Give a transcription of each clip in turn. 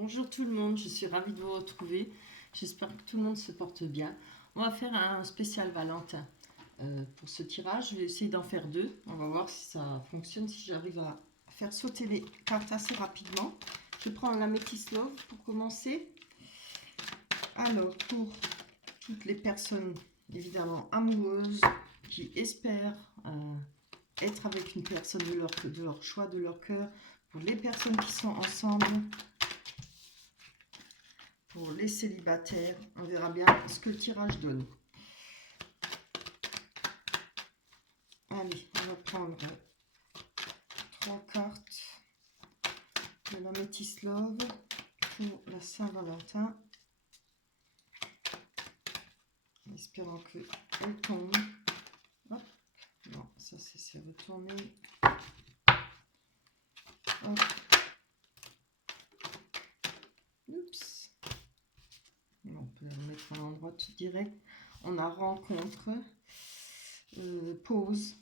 Bonjour tout le monde, je suis ravie de vous retrouver. J'espère que tout le monde se porte bien. On va faire un spécial Valentin. Pour ce tirage, je vais essayer d'en faire deux. On va voir si ça fonctionne, si j'arrive à faire sauter les cartes assez rapidement. Je prends la Métis Love pour commencer. Alors, pour toutes les personnes évidemment amoureuses qui espèrent être avec une personne de leur choix, de leur cœur, pour les personnes qui sont ensemble, pour les célibataires, on verra bien ce que le tirage donne. Allez, on va prendre 3 cartes de la Métis Love pour la Saint-Valentin. En espérant qu'elle tombe. Hop. Non, ça c'est retourné. Hop. Oups. On peut la mettre en endroit tout direct. On a rencontre, pause,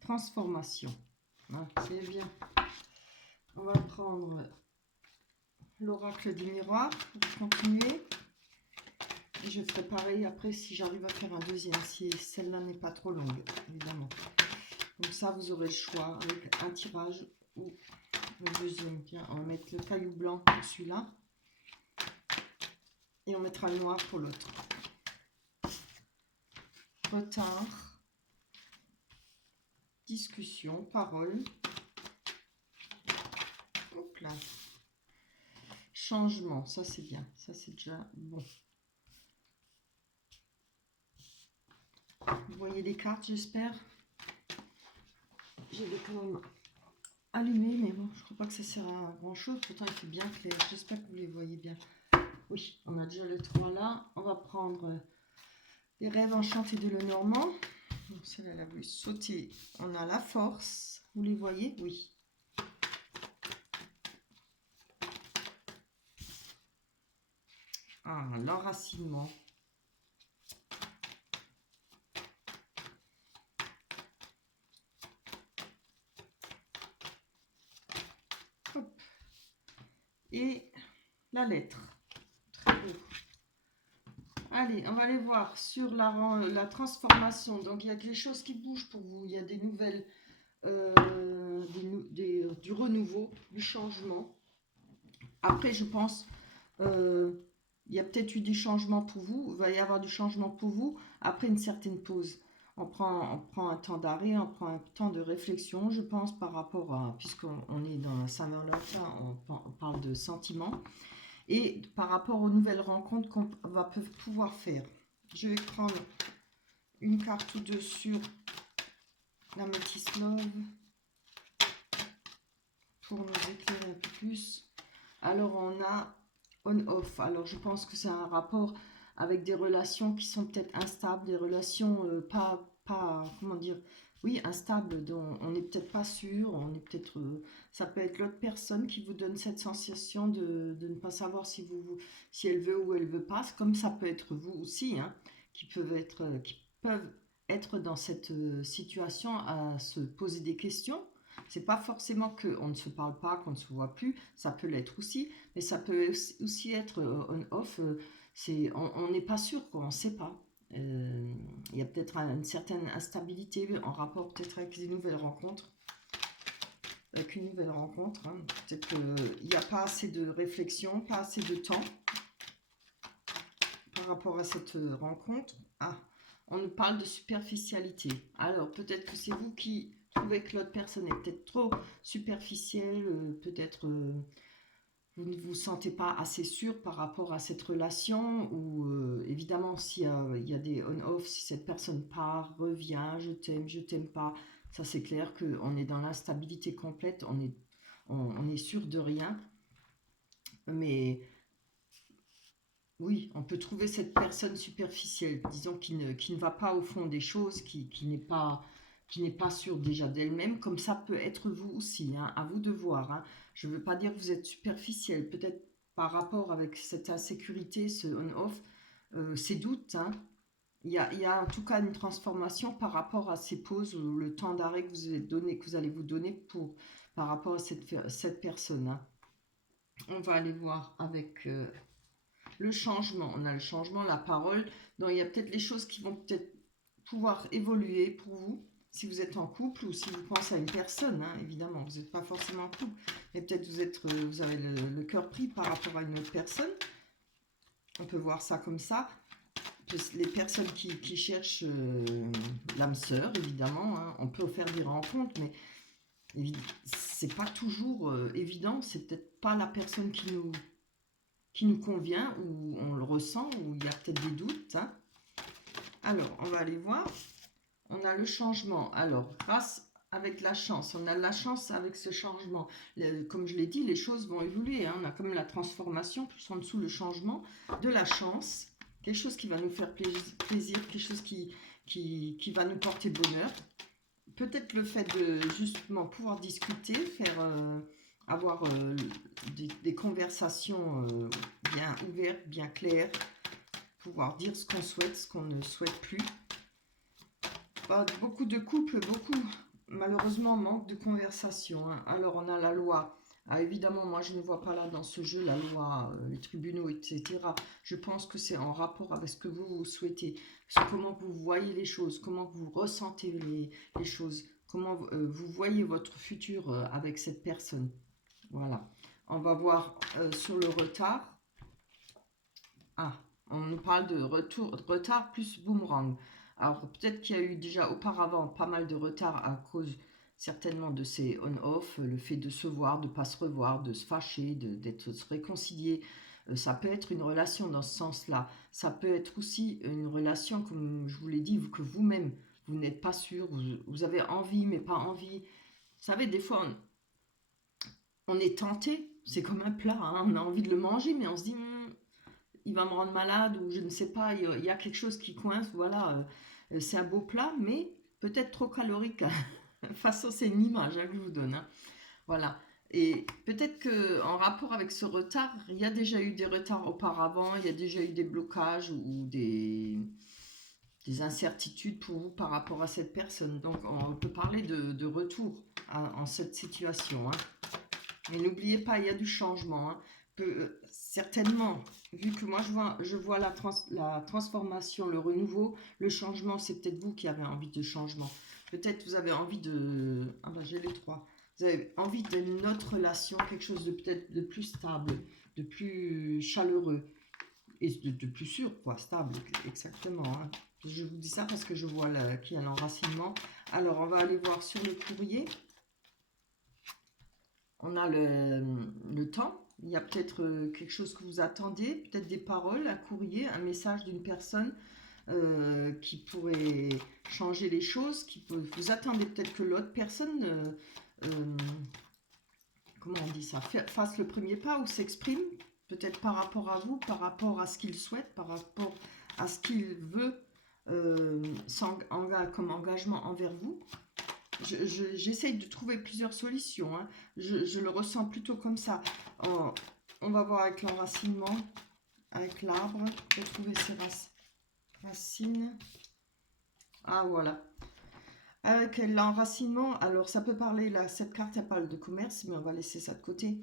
transformation. Ah, c'est bien. On va prendre l'oracle du miroir pour continuer. Et je ferai pareil après si j'arrive à faire un deuxième, si celle-là n'est pas trop longue, évidemment. Comme ça, vous aurez le choix avec un tirage ou le deuxième. Tiens, on va mettre le caillou blanc pour celui-là. Et on mettra le noir pour l'autre. Retard, discussion, parole. Hop là. Changement, ça c'est bien. Ça c'est déjà bon. Vous voyez les cartes, j'espère. Je vais quand même allumer, mais bon, je crois pas que ça sert à grand chose. Pourtant, il fait bien clair. J'espère que vous les voyez bien. Oui, on a déjà les 3 là. On va prendre les rêves enchantés de Lenormand. Donc, celle-là, elle a voulu sauter. On a la force. Vous les voyez? Oui. Ah, l'enracinement. Hop. Et la lettre. Très beau. Allez, on va aller voir sur la transformation. Donc, il y a des choses qui bougent pour vous. Il y a des nouvelles, du renouveau, du changement. Après, je pense, il y a peut-être eu des changements pour vous. Il va y avoir du changement pour vous après une certaine pause. On prend un temps d'arrêt, on prend un temps de réflexion, je pense, par rapport à, puisqu'on est dans la Saint-Valentin, on parle de sentiments. Et par rapport aux nouvelles rencontres qu'on va pouvoir faire. Je vais prendre une carte ou deux sur la Métis Love pour nous éclairer un peu plus. Alors on a on-off. Alors je pense que c'est un rapport avec des relations qui sont peut-être instables, des relations pas, comment dire, oui, instables, dont on n'est peut-être pas sûr, on est peut-être, ça peut être l'autre personne qui vous donne cette sensation de ne pas savoir si elle veut ou elle veut pas, comme ça peut être vous aussi, hein, qui peuvent être dans cette situation à se poser des questions. C'est pas forcément qu'on ne se parle pas, qu'on ne se voit plus, ça peut l'être aussi, mais ça peut aussi être on-off, on n'est pas sûr, quoi, on ne sait pas. Il y a peut-être une certaine instabilité en rapport peut-être avec des nouvelles rencontres. Avec une nouvelle rencontre, hein. Peut-être qu'il n'y a pas assez de réflexion, pas assez de temps par rapport à cette rencontre. Ah, on nous parle de superficialité. Alors, peut-être que c'est vous qui trouvez que l'autre personne est peut-être trop superficielle, peut-être vous ne vous sentez pas assez sûr par rapport à cette relation, ou évidemment s'il y a des on-off, si cette personne part, revient, je t'aime pas, ça c'est clair qu'on est dans l'instabilité complète, on est sûr de rien, mais oui, on peut trouver cette personne superficielle, disons qui ne va pas au fond des choses, qui n'est pas sûre déjà d'elle-même, comme ça peut être vous aussi, hein, à vous de voir, hein. Je ne veux pas dire que vous êtes superficiel, peut-être par rapport avec cette insécurité, ce on-off, ces doutes, hein. Il y a en tout cas une transformation par rapport à ces pauses, ou le temps d'arrêt que vous allez vous donner par rapport à cette personne, hein. On va aller voir avec le changement. On a le changement, la parole. Donc, il y a peut-être les choses qui vont peut-être pouvoir évoluer pour vous. Si vous êtes en couple ou si vous pensez à une personne, hein, évidemment, vous n'êtes pas forcément en couple, mais peut-être vous avez le cœur pris par rapport à une autre personne. On peut voir ça comme ça. Les personnes qui cherchent l'âme sœur, évidemment, hein, on peut faire des rencontres, mais c'est pas toujours évident. C'est peut-être pas la personne qui nous convient, ou on le ressent, ou il y a peut-être des doutes, hein. Alors, on va aller voir. On a le changement. Alors, grâce avec la chance, on a la chance avec ce changement. Comme je l'ai dit, les choses vont évoluer, hein. On a comme la transformation, plus en dessous le changement, de la chance, quelque chose qui va nous faire plaisir, quelque chose qui va nous porter bonheur. Peut-être le fait de justement pouvoir discuter, avoir des conversations bien ouvertes, bien claires, pouvoir dire ce qu'on souhaite, ce qu'on ne souhaite plus. Beaucoup de couples, malheureusement, manquent de conversation, hein. Alors, on a la loi. Ah, évidemment, moi, je ne vois pas là dans ce jeu la loi, les tribunaux, etc. Je pense que c'est en rapport avec ce que vous souhaitez, comment vous voyez les choses, comment vous ressentez les choses, comment vous voyez votre futur avec cette personne. Voilà. On va voir sur le retard. Ah, on nous parle de retard plus boomerang. Alors peut-être qu'il y a eu déjà auparavant pas mal de retard à cause certainement de ces on-off, le fait de se voir, de ne pas se revoir, de se fâcher, d'être se réconcilier. Ça peut être une relation dans ce sens-là. Ça peut être aussi une relation, comme je vous l'ai dit, que vous-même, vous n'êtes pas sûr, vous avez envie mais pas envie. Vous savez, des fois, on est tenté, c'est comme un plat, hein, on a envie de le manger, mais on se dit, il va me rendre malade, ou je ne sais pas, il y a quelque chose qui coince, voilà, c'est un beau plat, mais peut-être trop calorique. De toute façon, c'est une image que je vous donne, hein. Voilà. Et peut-être qu'en rapport avec ce retard, il y a déjà eu des retards auparavant, il y a déjà eu des blocages ou des incertitudes pour vous par rapport à cette personne. Donc, on peut parler de retour en cette situation, hein. Mais n'oubliez pas, il y a du changement, hein. Certainement, vu que moi je vois la transformation, le renouveau, le changement, c'est peut-être vous qui avez envie de changement. Peut-être vous avez envie de... Ah ben j'ai les trois. Vous avez envie d'une autre relation, quelque chose de peut-être de plus stable, de plus chaleureux et de plus sûr, quoi, stable, exactement, hein. Je vous dis ça parce que je vois qu'il y a l'enracinement. Alors, on va aller voir sur le courrier. On a le temps. Il y a peut-être quelque chose que vous attendez, peut-être des paroles, un courrier, un message d'une personne qui pourrait changer les choses, vous attendez peut-être que l'autre personne, comment on dit ça, fasse le premier pas ou s'exprime, peut-être par rapport à vous, par rapport à ce qu'il souhaite, par rapport à ce qu'il veut comme engagement envers vous. J'essaye de trouver plusieurs solutions, hein. Je le ressens plutôt comme ça. On va voir avec l'enracinement, avec l'arbre, retrouver ses racines. Ah voilà. Avec l'enracinement, alors ça peut parler, là, cette carte elle parle de commerce, mais on va laisser ça de côté.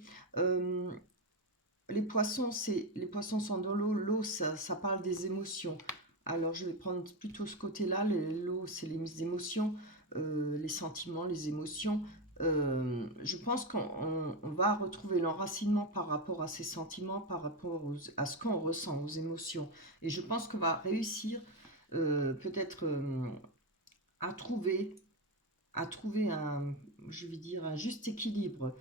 Les poissons sont dans l'eau. L'eau, ça parle des émotions. Alors je vais prendre plutôt ce côté-là. L'eau, c'est les émotions. Les sentiments, les émotions. Je pense qu'on va retrouver l'enracinement par rapport à ces sentiments, par rapport à ce qu'on ressent, aux émotions. Et je pense qu'on va réussir peut-être à trouver je vais dire, un juste équilibre.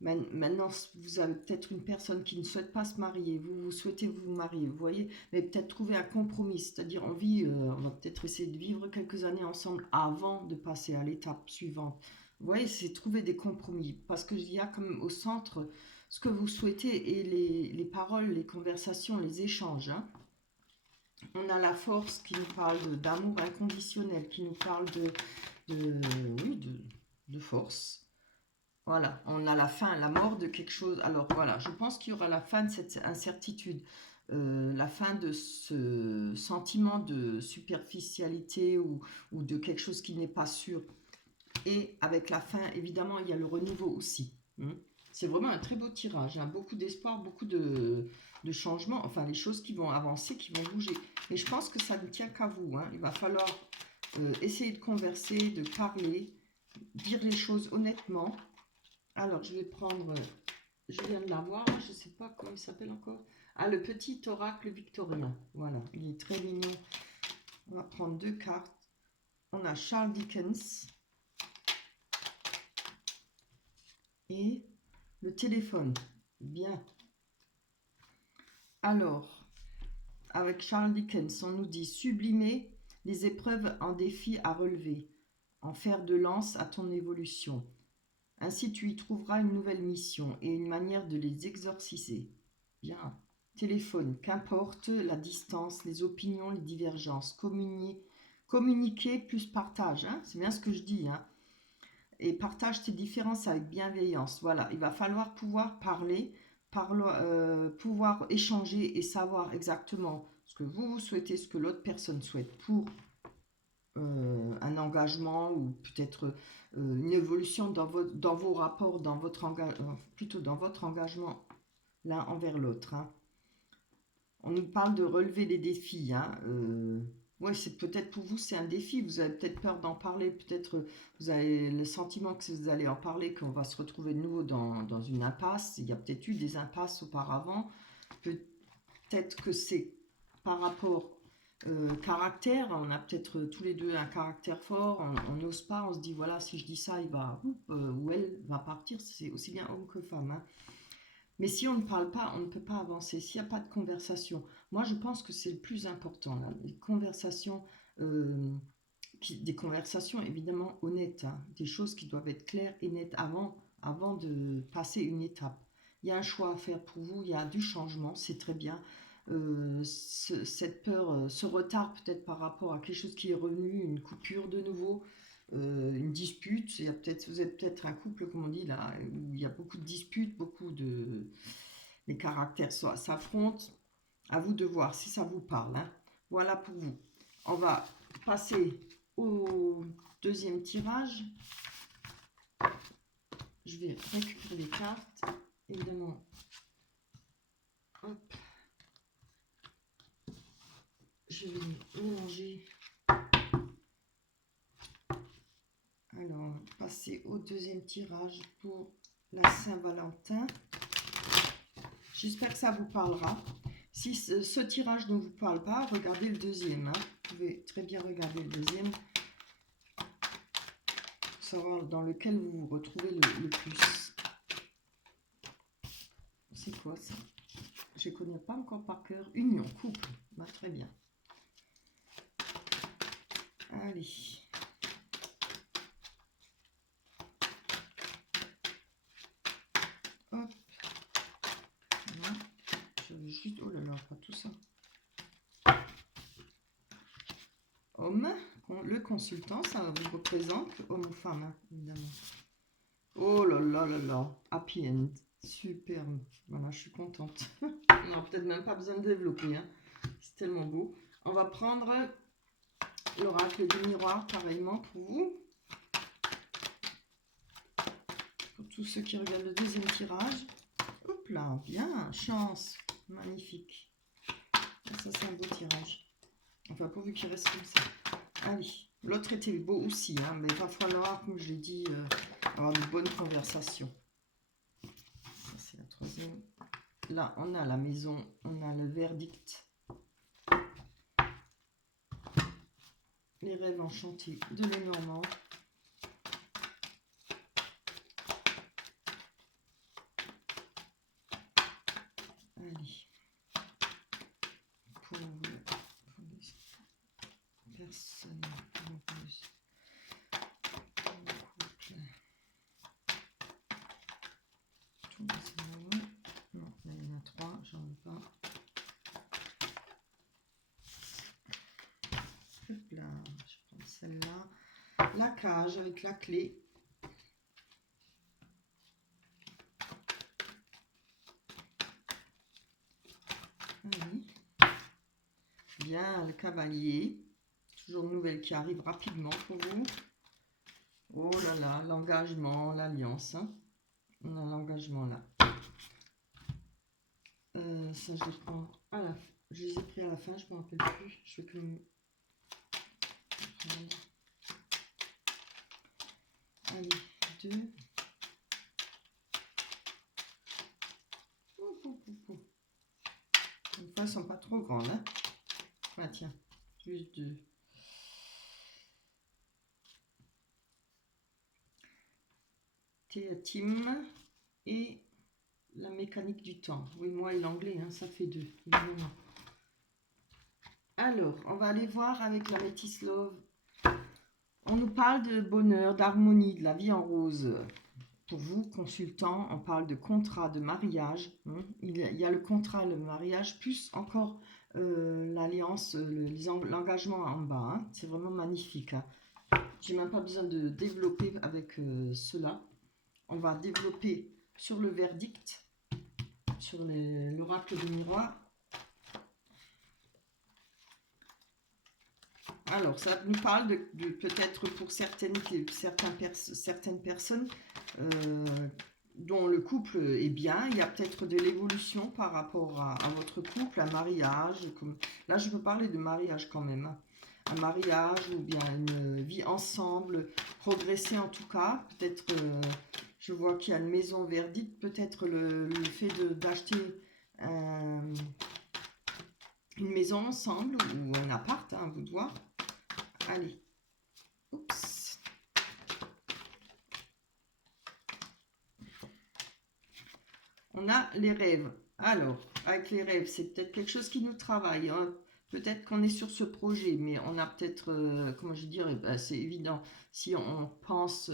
Maintenant, vous avez peut-être une personne qui ne souhaite pas se marier, vous souhaitez vous marier, vous voyez, mais peut-être trouver un compromis, c'est-à-dire on va peut-être essayer de vivre quelques années ensemble avant de passer à l'étape suivante. Vous voyez, c'est trouver des compromis, parce qu'il y a comme au centre ce que vous souhaitez et les paroles, les conversations, les échanges, hein. On a la force qui nous parle d'amour inconditionnel, qui nous parle de force. Voilà, on a la fin, la mort de quelque chose. Alors voilà, je pense qu'il y aura la fin de cette incertitude, la fin de ce sentiment de superficialité ou de quelque chose qui n'est pas sûr. Et avec la fin, évidemment, il y a le renouveau aussi. C'est vraiment un très beau tirage. Hein. Beaucoup d'espoir, beaucoup de changements. Enfin, les choses qui vont avancer, qui vont bouger. Mais je pense que ça ne tient qu'à vous. Hein. Il va falloir essayer de converser, de parler, dire les choses honnêtement. Alors, je vais prendre... Je viens de l'avoir, je ne sais pas comment il s'appelle encore. Ah, le petit oracle victorien. Voilà, il est très mignon. On va prendre 2 cartes. On a Charles Dickens. Et le téléphone. Bien. Alors, avec Charles Dickens, on nous dit sublimer les épreuves en défi à relever, en fer de lance à ton évolution. Ainsi, tu y trouveras une nouvelle mission et une manière de les exorciser. Bien. Téléphone, qu'importe la distance, les opinions, les divergences. Communiquer plus partage. Hein, c'est bien ce que je dis. Hein. Et partage tes différences avec bienveillance. Voilà, il va falloir pouvoir parler, pouvoir échanger et savoir exactement ce que vous souhaitez, ce que l'autre personne souhaite pour un engagement ou peut-être une évolution dans vos rapports, plutôt dans votre engagement l'un envers l'autre. Hein. On nous parle de relever les défis. Hein. Ouais, c'est peut-être pour vous, c'est un défi. Vous avez peut-être peur d'en parler. Peut-être vous avez le sentiment que vous allez en parler, qu'on va se retrouver de nouveau dans une impasse. Il y a peut-être eu des impasses auparavant. Peut-être que c'est par rapport caractère. On a peut-être tous les deux un caractère fort. On n'ose pas. On se dit, voilà, si je dis ça, il va ou elle va partir. C'est aussi bien homme que femme. Hein. Mais si on ne parle pas, on ne peut pas avancer. S'il n'y a pas de conversation, moi je pense que c'est le plus important. Là. Les conversations, des conversations évidemment honnêtes, hein, des choses qui doivent être claires et nettes avant de passer une étape. Il y a un choix à faire pour vous, il y a du changement, c'est très bien. Cette peur, ce retard peut-être par rapport à quelque chose qui est revenu, une coupure de nouveau, une dispute. Vous êtes peut-être un couple, comme on dit là, où il y a beaucoup de disputes, les caractères s'affrontent. À vous de voir si ça vous parle. Hein. Voilà pour vous. On va passer au deuxième tirage. Je vais récupérer les cartes. Évidemment. Hop. Je vais mélanger. Alors, passer au deuxième tirage pour la Saint-Valentin. J'espère que ça vous parlera. Si ce tirage ne vous parle pas, regardez le deuxième. Hein. Vous pouvez très bien regarder le deuxième. Pour savoir dans lequel vous vous retrouvez le plus. C'est quoi ça? Je ne connais pas encore par cœur. Union, couple. Bah, très bien. Allez. Hop. Voilà. J'avais juste... Oh là là, pas tout ça. Homme. Le consultant, ça vous représente homme ou femme, hein, évidemment. Oh là là là là. Happy end. Superbe. Voilà, je suis contente. On n'a peut-être même pas besoin de développer. Hein. C'est tellement beau. On va prendre l'oracle du miroir, pareillement pour vous. Pour tous ceux qui regardent le deuxième tirage. Hop là, bien, chance. Magnifique. Ça, c'est un beau tirage. Enfin, pourvu qu'il reste comme ça. Allez, l'autre était beau aussi, hein, mais il va falloir, comme je l'ai dit, avoir de bonnes conversations. Ça, c'est la troisième. Là, on a la maison, on a le verdict. Les rêves enchantés de Lenormand. Allez. Pour les personnes amoureuses. Non, là, il y en a 3, j'en ai pas. Hop là, je prends celle-là. La cage avec la clé. Allez. Bien, le cavalier. Toujours une nouvelle qui arrive rapidement pour vous. Oh là là, l'engagement, l'alliance. Hein. On a l'engagement là. Ça, je les prends à la fin. Je les ai pris à la fin, je ne me rappelle plus. Je vais que me... Allez, 2. Les fois, elles sont pas trop grandes. Hein. Ah, tiens, juste 2. Théatime et la mécanique du temps. Oui, moi et l'anglais, hein, ça fait 2, évidemment. Alors, on va aller voir avec la Métis Love. On nous parle de bonheur, d'harmonie, de la vie en rose. Pour vous, consultants, on parle de contrat, de mariage. Hein. Il y a le contrat, le mariage, plus encore l'alliance, l'engagement en bas. Hein. C'est vraiment magnifique. Hein. J'ai même pas besoin de développer avec cela. On va développer sur le verdict, sur l'oracle du miroir. Alors, ça nous parle de peut-être pour certaines personnes dont le couple est bien, il y a peut-être de l'évolution par rapport à votre couple, un mariage. Là, je peux parler de mariage quand même. Hein. Un mariage ou bien une vie ensemble, progresser en tout cas. Peut-être, je vois qu'il y a une maison verdict, peut-être le fait d'acheter une maison ensemble ou un appart, hein, à vous de voir. Allez, oups. On a les rêves. Alors, avec les rêves, c'est peut-être quelque chose qui nous travaille. Hein. Peut-être qu'on est sur ce projet, mais on a peut-être, comment je dirais, ben, c'est évident, si on pense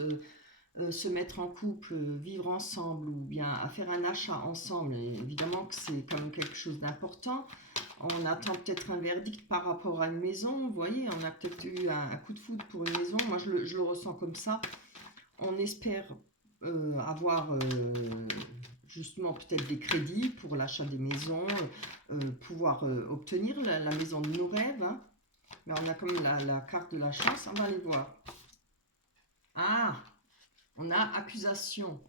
se mettre en couple, vivre ensemble ou bien à faire un achat ensemble, évidemment que c'est quand même quelque chose d'important. On attend peut-être un verdict par rapport à une maison, vous voyez, on a peut-être eu un coup de foudre pour une maison, moi je le ressens comme ça. On espère avoir justement peut-être des crédits pour l'achat des maisons, pouvoir obtenir la maison de nos rêves. Hein. Mais on a comme la carte de la chance, on va aller voir. Ah, on a accusation.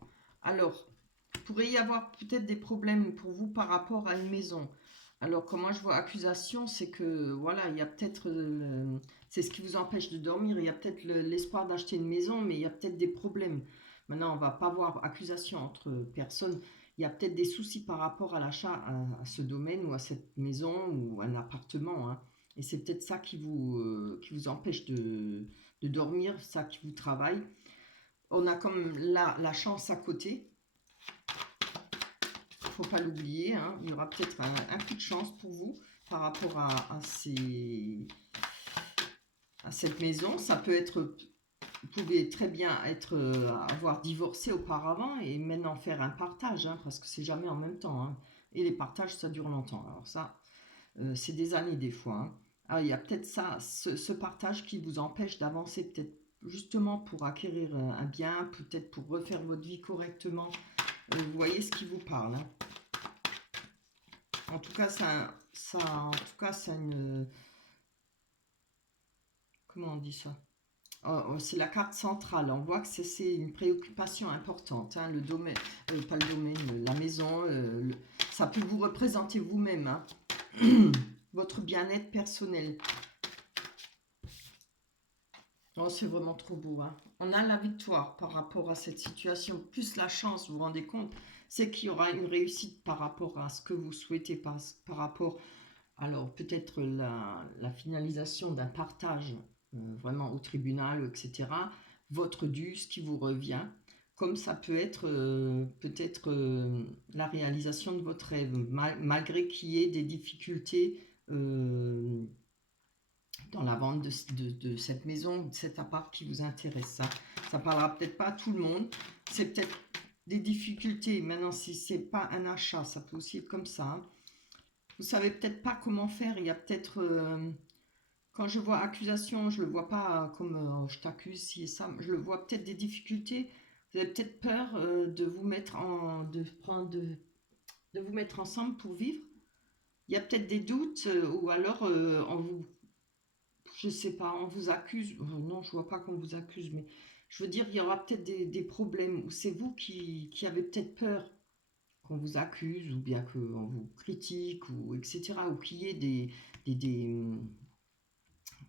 Alors, il pourrait y avoir peut-être des problèmes pour vous par rapport à une maison. Alors, comment je vois accusation, c'est que, voilà, il y a peut-être, c'est ce qui vous empêche de dormir, il y a peut-être l'espoir d'acheter une maison, mais il y a peut-être des problèmes. Maintenant, on ne va pas voir accusation entre personnes. Il y a peut-être des soucis par rapport à l'achat à ce domaine ou à cette maison ou un appartement. Hein. Et c'est peut-être ça qui vous empêche de dormir, ça qui vous travaille. On a comme la chance à côté. Il ne faut pas l'oublier. Hein. Il y aura peut-être un coup de chance pour vous par rapport à cette maison. Ça peut être, vous pouvez très bien avoir divorcé auparavant et maintenant faire un partage, hein, parce que c'est jamais en même temps. Hein. Et les partages, ça dure longtemps. Alors ça, c'est des années des fois. Hein. Alors, il y a peut-être ça, ce partage qui vous empêche d'avancer, peut-être justement pour acquérir un bien, peut-être pour refaire votre vie correctement. Vous voyez ce qui vous parle. Hein. En tout cas, c'est une... Comment on dit ça? C'est la carte centrale. On voit que c'est une préoccupation importante. Hein, le domaine, pas le domaine, la maison, ça peut vous représenter vous-même. Hein. Votre bien-être personnel. Oh, c'est vraiment trop beau. Hein. On a la victoire par rapport à cette situation. Plus la chance, vous vous rendez compte, c'est qu'il y aura une réussite par rapport à ce que vous souhaitez, par rapport, alors peut-être la finalisation d'un partage vraiment au tribunal, etc. Votre dû, ce qui vous revient. Comme ça peut être peut-être la réalisation de votre rêve, malgré qu'il y ait des difficultés dans la vente de cette maison, de cet appart qui vous intéresse. Ça parlera peut-être pas à tout le monde. C'est peut-être des difficultés. Maintenant, si c'est pas un achat, ça peut aussi être comme ça. Hein. Vous savez peut-être pas comment faire. Il y a peut-être... quand je vois accusation, je le vois pas comme je t'accuse, si et ça. Je le vois peut-être des difficultés. Vous avez peut-être peur de vous mettre de vous mettre ensemble pour vivre. Il y a peut-être des doutes ou alors je sais pas, on vous accuse. Non, je vois pas qu'on vous accuse, mais Je veux dire, il y aura peut-être des problèmes où c'est vous qui avez peut-être peur qu'on vous accuse ou bien qu'on vous critique ou etc. Ou qu'il y ait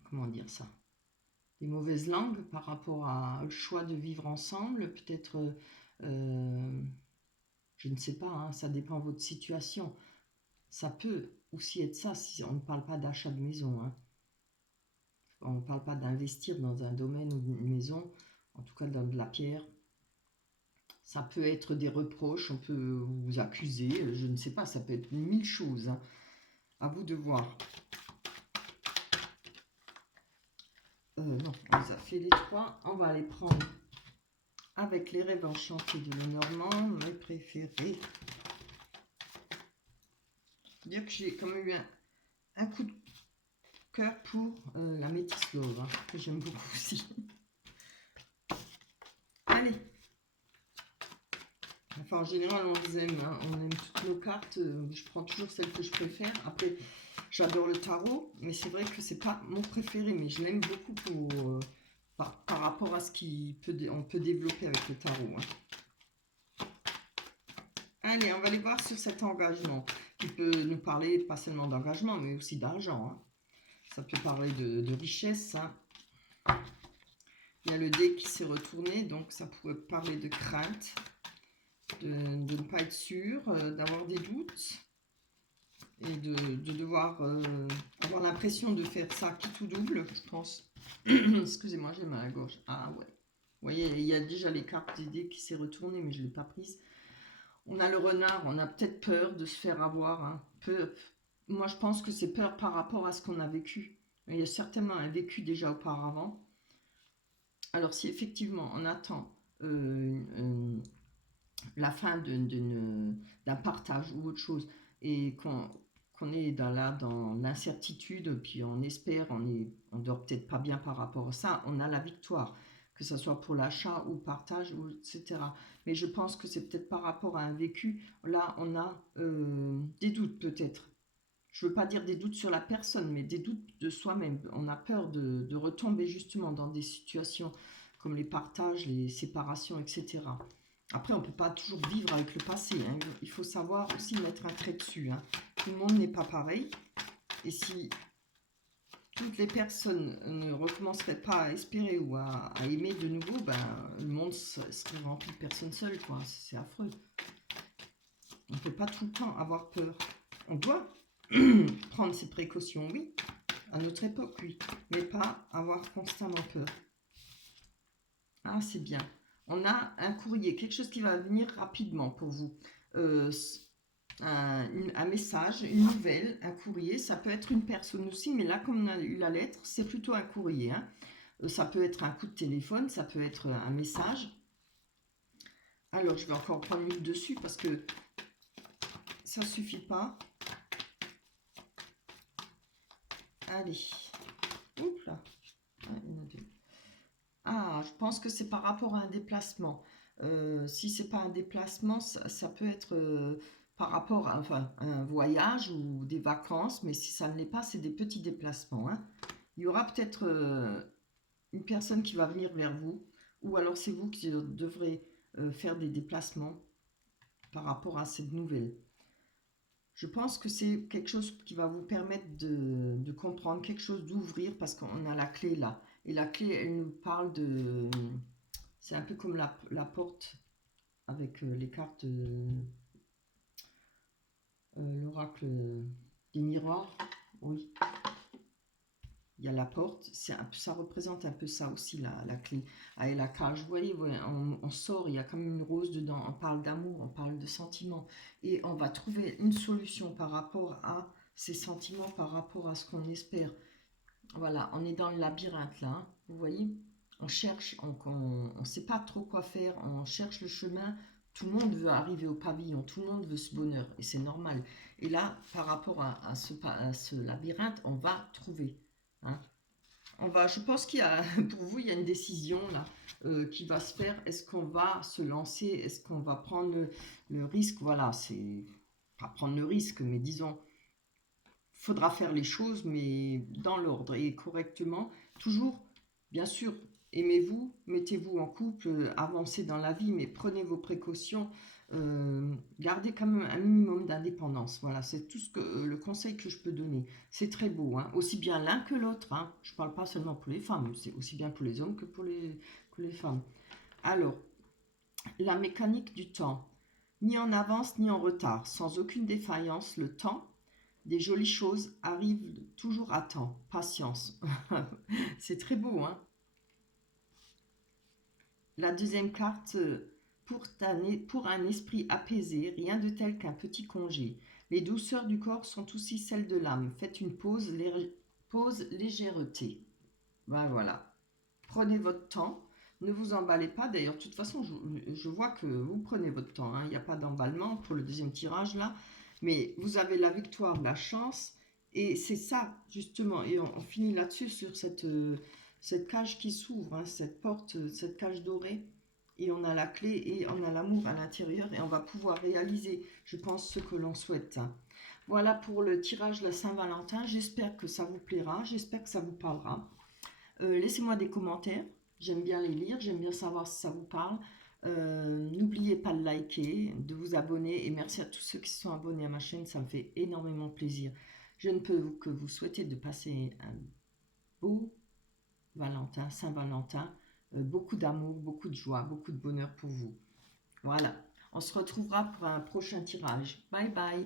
comment dire ça, des mauvaises langues par rapport au choix de vivre ensemble. Peut-être, je ne sais pas, hein, ça dépend de votre situation. Ça peut aussi être ça si on ne parle pas d'achat de maison, hein. On ne parle pas d'investir dans un domaine ou une maison, en tout cas dans de la pierre. Ça peut être des reproches, on peut vous accuser, je ne sais pas, ça peut être mille choses, hein. À vous de voir. Non, on les a fait les trois. On va les prendre avec les rêves enchantés de Lenormand, mes préférés. Dire que j'ai quand même eu un coup de cœur pour la Métis Love, hein, que j'aime beaucoup aussi. Allez. Enfin, en général, on les aime, hein. On aime toutes nos cartes. Je prends toujours celle que je préfère. Après, j'adore le tarot, mais c'est vrai que c'est pas mon préféré, mais je l'aime beaucoup pour, par rapport à ce qu'on peut développer avec le tarot, hein. Allez, on va aller voir sur cet engagement, qui peut nous parler pas seulement d'engagement, mais aussi d'argent, hein. Ça peut parler de richesse, hein. Il y a le dé qui s'est retourné, donc ça pourrait parler de crainte, de ne pas être sûr, d'avoir des doutes et de devoir avoir l'impression de faire ça qui tout double, je pense. Excusez-moi, j'ai mal à la gorge. Ah ouais. Vous voyez, il y a déjà les cartes des dés qui s'est retourné, mais je ne l'ai pas prise. On a le renard, on a peut-être peur de se faire avoir, hein. Moi, je pense que c'est peur par rapport à ce qu'on a vécu. Il y a certainement un vécu déjà auparavant. Alors, si effectivement on attend la fin d'un partage ou autre chose et qu'on est dans l'incertitude, puis on espère, on dort peut-être pas bien par rapport à ça, on a la victoire, que ce soit pour l'achat ou partage, ou etc. Mais je pense que c'est peut-être par rapport à un vécu, là on a des doutes peut-être. Je ne veux pas dire des doutes sur la personne, mais des doutes de soi-même. On a peur de retomber justement dans des situations comme les partages, les séparations, etc. Après, on ne peut pas toujours vivre avec le passé, hein. Il faut savoir aussi mettre un trait dessus, hein. Tout le monde n'est pas pareil. Et si toutes les personnes ne recommenceraient pas à espérer ou à aimer de nouveau, ben, le monde serait rempli de personnes seules, quoi. C'est affreux. On ne peut pas tout le temps avoir peur. On doit prendre ses précautions, oui. À notre époque, oui. Mais pas avoir constamment peur. Ah, c'est bien. On a un courrier, quelque chose qui va venir rapidement pour vous. Euh, un message, une nouvelle, un courrier. Ça peut être une personne aussi, mais là, comme on a eu la lettre, c'est plutôt un courrier, hein. Ça peut être un coup de téléphone, ça peut être un message. Alors, je vais encore prendre une dessus parce que ça ne suffit pas. Allez. Oups là. Ah, je pense que c'est par rapport à un déplacement. Si c'est pas un déplacement, ça peut être par rapport à enfin, un voyage ou des vacances, mais si ça ne l'est pas, c'est des petits déplacements, hein. Il y aura peut-être une personne qui va venir vers vous, ou alors c'est vous qui devrez faire des déplacements par rapport à cette nouvelle. Je pense que c'est quelque chose qui va vous permettre de comprendre, quelque chose d'ouvrir, parce qu'on a la clé là. Et la clé, elle nous parle de... C'est un peu comme la porte avec les cartes, l'oracle des miroirs. Oui, il y a la porte. Ça représente un peu ça aussi, la clé. Ah, et la cage, vous voyez, on sort, il y a comme une rose dedans. On parle d'amour, on parle de sentiments. Et on va trouver une solution par rapport à ces sentiments, par rapport à ce qu'on espère. Voilà, on est dans le labyrinthe là, hein, vous voyez. On cherche, on ne sait pas trop quoi faire, on cherche le chemin. Tout le monde veut arriver au pavillon, tout le monde veut ce bonheur, et c'est normal. Et là, par rapport à ce labyrinthe, on va trouver, hein. Je pense qu'il y a, pour vous, il y a une décision là qui va se faire. Est-ce qu'on va se lancer? Est-ce qu'on va prendre le risque? Voilà, c'est pas prendre le risque, mais disons, faudra faire les choses, mais dans l'ordre et correctement. Toujours, bien sûr, aimez-vous, mettez-vous en couple, avancez dans la vie, mais prenez vos précautions, gardez quand même un minimum d'indépendance. Voilà, c'est tout le conseil que je peux donner. C'est très beau, hein, aussi bien l'un que l'autre, hein. Je ne parle pas seulement pour les femmes, c'est aussi bien pour les hommes que les femmes. Alors, la mécanique du temps. Ni en avance ni en retard, sans aucune défaillance, le temps des jolies choses arrive toujours à temps. Patience. C'est très beau, hein. La deuxième carte, pour un esprit apaisé, rien de tel qu'un petit congé. Les douceurs du corps sont aussi celles de l'âme. Faites une pause légèreté. Ben voilà. Prenez votre temps. Ne vous emballez pas. D'ailleurs, de toute façon, je vois que vous prenez votre temps, hein. Il n'y a pas d'emballement pour le deuxième tirage là. Mais vous avez la victoire, la chance. Et c'est ça, justement. Et on finit là-dessus sur cette cage qui s'ouvre, hein, cette porte, cette cage dorée. Et on a la clé et on a l'amour à l'intérieur. Et on va pouvoir réaliser, je pense, ce que l'on souhaite, hein. Voilà pour le tirage de la Saint-Valentin. J'espère que ça vous plaira. J'espère que ça vous parlera. Laissez-moi des commentaires. J'aime bien les lire. J'aime bien savoir si ça vous parle. N'oubliez pas de liker, de vous abonner. Et merci à tous ceux qui se sont abonnés à ma chaîne. Ça me fait énormément plaisir. Je ne peux que vous souhaiter de passer un beau Valentin, Saint-Valentin. Beaucoup d'amour, beaucoup de joie, beaucoup de bonheur pour vous. Voilà. On se retrouvera pour un prochain tirage. Bye bye.